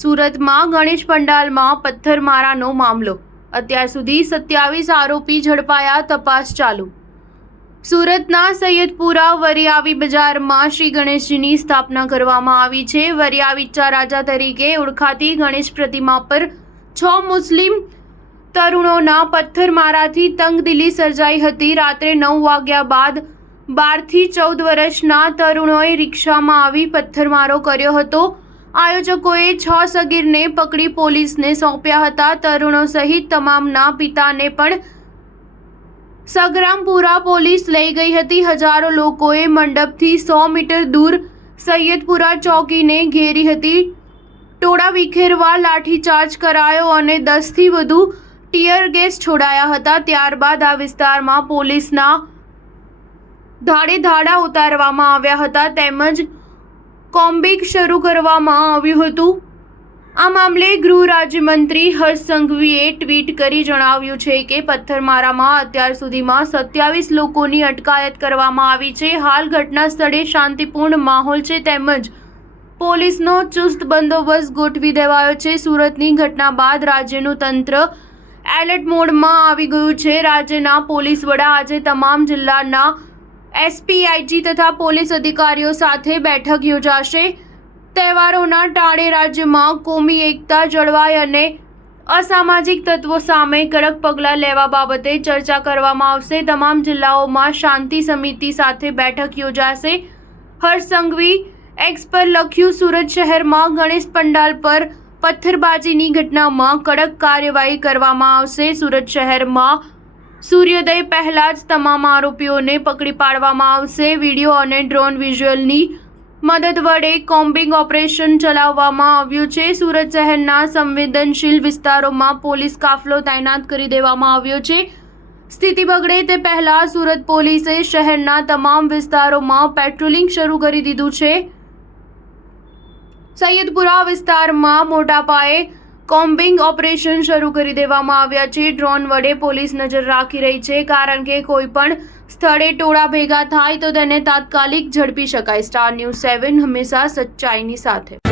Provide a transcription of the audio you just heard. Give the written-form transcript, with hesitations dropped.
સુરતમાં ગણેશ પંડાલમાં પથ્થરમારાનો મામલો. અત્યાર સુધી 27 આરોપી ઝડપાયા, તપાસ ચાલુ. સુરતના સૈયદપુરા વરિયાવી બજારમાં શ્રી ગણેશજીની સ્થાપના કરવામાં આવી છે. વરિયાવીચા રાજા તરીકે ઓળખાતી ગણેશ પ્રતિમા પર 6 મુસ્લિમ તરુણોના પથ્થરમારાથી તંગદિલી સર્જાઈ હતી. રાત્રે 9 વાગ્યા બાદ 12 થી 14 વર્ષના તરુણોએ રિક્ષામાં આવી પથ્થરમારો કર્યો હતો. આયોજકોએ 6 સગીરને પકડી પોલીસને સોંપ્યા હતા. તરુણો સહિત તમામના પિતાને પણ સગરામપુરા પોલીસ લઈ ગઈ હતી. હજારો લોકોએ મંડપથી 100 મીટર દૂર સૈયદપુરા ચોકીને ઘેરી હતી. ટોળા વિખેરવા લાઠીચાર્જ કરાયો અને 10 થી વધુ ટીયર ગેસ છોડાયા હતા. ત્યારબાદ આ વિસ્તારમાં પોલીસના ધાડે ધાડા ઉતારવામાં આવ્યા હતા તેમજ કોમ્બિંગ શરૂ કરવામાં આવ્યું હતું. આ મામલે ગૃહ રાજ્યમંત્રી હર્ષ સંઘવીએ ટ્વીટ કરી જણાવ્યું છે કે પથ્થરમારામાં અત્યાર સુધીમાં 27 લોકોની અટકાયત કરવામાં આવી છે. હાલ ઘટના સ્થળે શાંતિપૂર્ણ માહોલ છે તેમજ પોલીસનો ચુસ્ત બંદોબસ્ત ગોઠવી દેવાયો છે. સુરતની ઘટના બાદ રાજ્યનું તંત્ર એલર્ટ મોડમાં આવી ગયું છે. રાજ્યના પોલીસ વડા આજે તમામ જિલ્લાના એસપી, આઈજી તથા પોલીસ અધિકારીઓ સાથે બેઠક યોજાશે. તહેવારોના ટાળે રાજ્યમાં કોમી એકતા જળવાય અને અસામાજિક તત્વો સામે કડક પગલાં લેવા બાબતે ચર્ચા કરવામાં આવશે. તમામ જિલ્લાઓમાં શાંતિ સમિતિ સાથે બેઠક યોજાશે. હર્ષ સંઘવી એક્સ પર લખ્યું, સુરત શહેરમાં ગણેશ પંડાલ પર પથ્થરબાજીની ઘટનામાં કડક કાર્યવાહી કરવામાં આવશે. સુરત શહેરમાં સૂર્યોદય પહેલા જ તમામ આરોપીઓને પકડી પાડવામાં આવશે. વિડીયો અને ડ્રોન વિઝ્યુઅલની મદદ વડે કોમ્બિંગ ઓપરેશન ચલાવવામાં આવ્યું છે. સુરત શહેરના સંવેદનશીલ વિસ્તારોમાં પોલીસ કાફલો તૈનાત કરી દેવામાં આવ્યો છે. સ્થિતિ બગડે તે પહેલા સુરત પોલીસે શહેરના તમામ વિસ્તારોમાં પેટ્રોલિંગ શરૂ કરી દીધું છે. સૈયદપુરા વિસ્તારમાં મોટા પાયે કોમ્બિંગ ઓપરેશન શરૂ કરી દેવામાં આવ્યા છે. ડ્રોન વડે પોલીસ નજર રાખી રહી છે કારણ કે કોઈ પણ સ્થળે ટોળા ભેગા થાય તો તેને તાત્કાલિક ઝડપી શકાય. સ્ટાર ન્યૂઝ 7 હંમેશા સચ્ચાઈની સાથે.